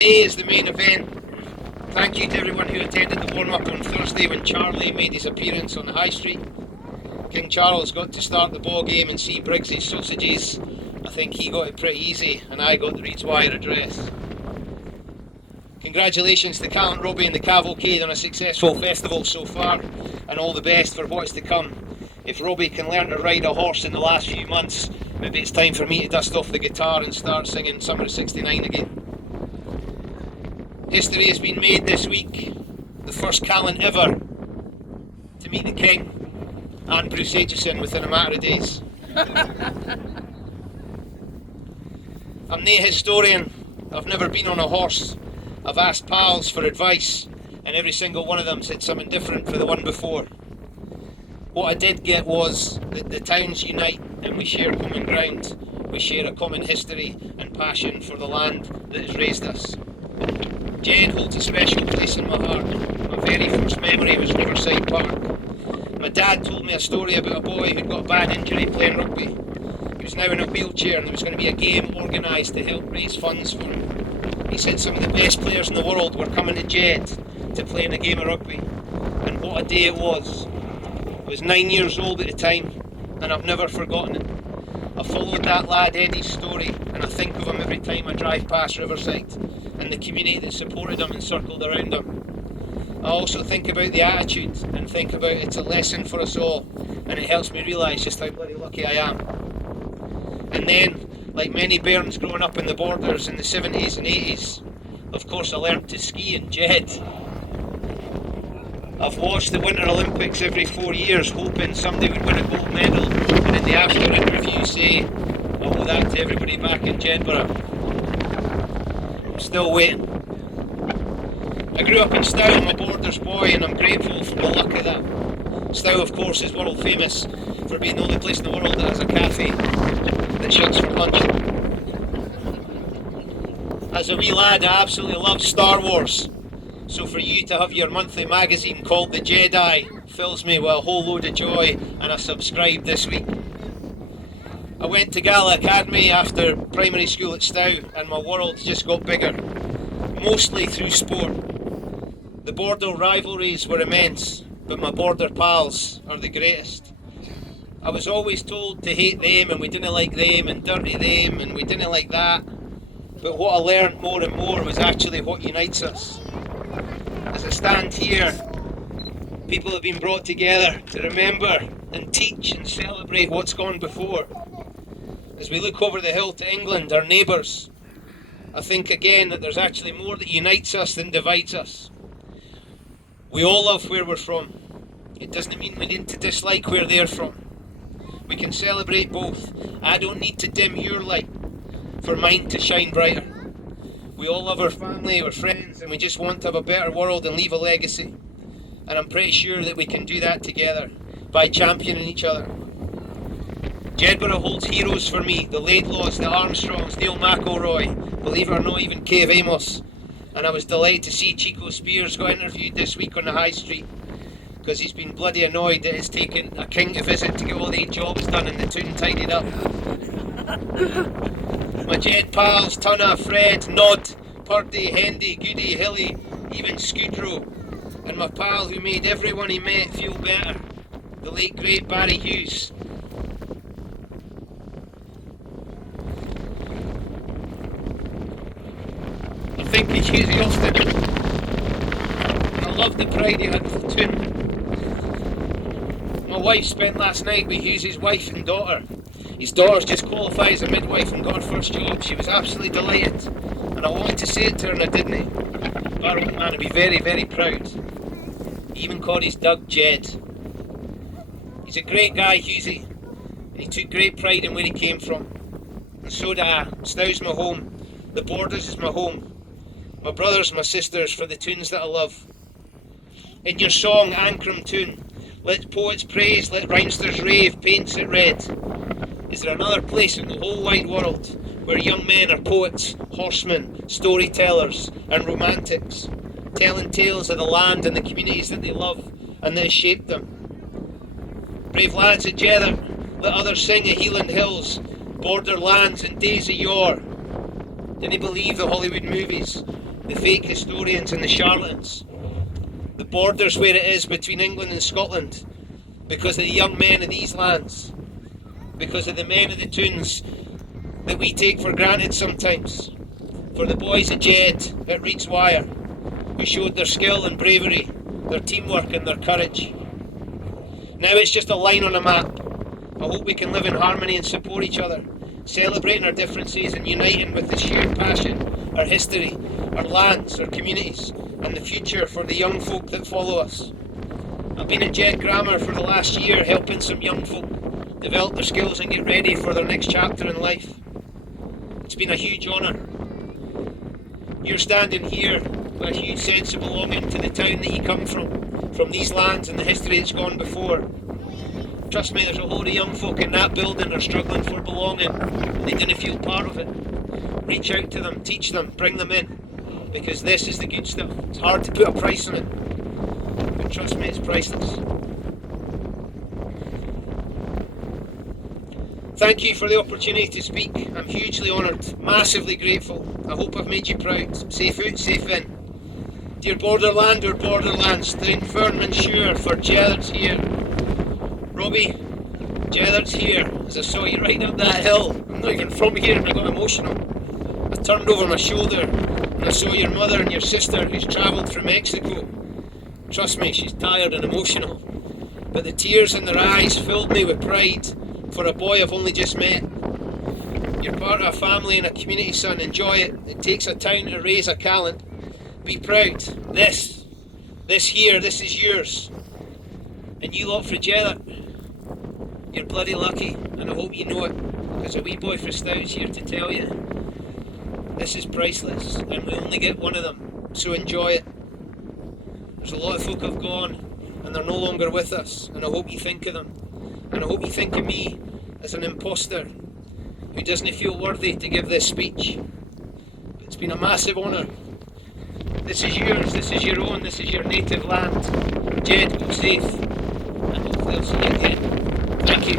Today is the main event. Thank you to everyone who attended the warm-up on Thursday when Charlie made his appearance on the High Street. King Charles got to start the ball game and see Briggs's sausages. I think he got it pretty easy and I got the Redeswire address. Congratulations to Callant, Robbie and the Cavalcade on a successful festival so far, and all the best for what's to come. If Robbie can learn to ride a horse in the last few months, maybe it's time for me to dust off the guitar and start singing Summer of '69 again. History has been made this week. The first Callant ever to meet the King and Bruce Aitchison within a matter of days. I'm nae historian, I've never been on a horse. I've asked pals for advice and every single one of them said something different for the one before. What I did get was that the towns unite and we share common ground. We share a common history and passion for the land that has raised us. Jed holds a special place in my heart. My very first memory was Riverside Park. My dad told me a story about a boy who'd got a bad injury playing rugby. He was now in a wheelchair and there was going to be a game organised to help raise funds for him. He said some of the best players in the world were coming to Jed to play in a game of rugby. And what a day it was. I was 9 years old at the time and I've never forgotten it. I followed that lad Eddie's story and I think of him every time I drive past Riverside and the community that supported him and circled around him. I also think about the attitude and think about it's a lesson for us all and it helps me realise just how bloody lucky I am. And then, like many bairns growing up in the borders in the 70s and 80s, of course I learnt to ski in Jed. I've watched the Winter Olympics every 4 years hoping somebody would win a gold medal and in the after interview say, I owe that to everybody back in Jedburgh. I'm still waiting. I grew up in Stow, I'm a Borders boy and I'm grateful for the luck of that. Stow of course is world famous for being the only place in the world that has a cafe that shuts for lunch. As a wee lad I absolutely loved Star Wars. So for you to have your monthly magazine called The Jedi fills me with a whole load of joy and I subscribed this week. I went to Gala Academy after primary school at Stow and my world just got bigger, mostly through sport. The border rivalries were immense, but my border pals are the greatest. I was always told to hate them and we didn't like them and dirty them and we didn't like that, but what I learned more and more was actually what unites us. As I stand here, people have been brought together to remember and teach and celebrate what's gone before. As we look over the hill to England, our neighbours, I think again that there's actually more that unites us than divides us. We all love where we're from. It doesn't mean we need to dislike where they're from. We can celebrate both. I don't need to dim your light for mine to shine brighter. We all love our family, our friends, and we just want to have a better world and leave a legacy. And I'm pretty sure that we can do that together by championing each other. Jedburgh holds heroes for me, the Laidlaws, the Armstrongs, Neil McElroy, believe it or not even Cave Amos. And I was delighted to see Chico Spears got interviewed this week on the High Street because he's been bloody annoyed that it's taken a king to visit to get all the jobs done and the tune tidied up. My Jed pals, Tunna, Fred, Nod, Purdy, Hendy, Goody, Hilly, even Scoodrow, and my pal who made everyone he met feel better, the late great Barry Hughes. I think of Hughes Austin, and I love the pride he had for the tune. My wife spent last night with Hughes' wife and daughter. His daughter's just qualified as a midwife and got her first job. She was absolutely delighted. And I wanted to say it to her and I didn't. But our old man would be very, very proud. He even called his dog Jed. He's a great guy, Hughesy. And he took great pride in where he came from. And so did I. Stow's my home. The Borders is my home. My brothers, my sisters, for the tunes that I love. In your song, Ancram Tune, let poets praise, let rhymesters rave, paints it red. Is there another place in the whole wide world where young men are poets, horsemen, storytellers and romantics, telling tales of the land and the communities that they love and that have shaped them? Brave lads at Jethart, let others sing of Heeland Hills, border lands and days of yore. Didn't believe the Hollywood movies, the fake historians and the charlatans. The border's where it is between England and Scotland because of the young men of these lands, because of the men of the tunes that we take for granted sometimes, for the boys at Jed at Redeswire who showed their skill and bravery, their teamwork and their courage. Now it's just a line on a map. I hope we can live in harmony and support each other, celebrating our differences and uniting with the shared passion, our history, our lands, our communities, and the future for the young folk that follow us. I've been at Jed Grammar for the last year helping some young folk develop their skills and get ready for their next chapter in life. It's been a huge honour. You're standing here with a huge sense of belonging to the town that you come from these lands and the history that's gone before. Trust me, there's a load of young folk in that building that are struggling for belonging. They didn't feel part of it. Reach out to them, teach them, bring them in, because this is the good stuff. It's hard to put a price on it, but trust me, it's priceless. Thank you for the opportunity to speak. I'm hugely honoured, massively grateful. I hope I've made you proud. Safe out, safe in. Dear borderland or borderlands, the Infernment sure for Jethart's here. Robbie, Jethart's here. As I saw you riding up that hill, I'm not even from here and I got emotional. I turned over my shoulder and I saw your mother and your sister who's travelled from Mexico. Trust me, she's tired and emotional. But the tears in their eyes filled me with pride for a boy I've only just met. You're part of a family and a community, son. Enjoy it. It takes a town to raise a Callant. Be proud. This here, this is yours. And you lot for Jethart, you're bloody lucky, and I hope you know it, because a wee boy from Stoud's here to tell you. This is priceless, and we only get one of them, so enjoy it. There's a lot of folk have gone, and they're no longer with us, and I hope you think of them. And I hope you think of me as an imposter who doesn't feel worthy to give this speech. It's been a massive honour. This is yours, this is your own, this is your native land. Jed, go safe, and hopefully I'll see you again. Thank you.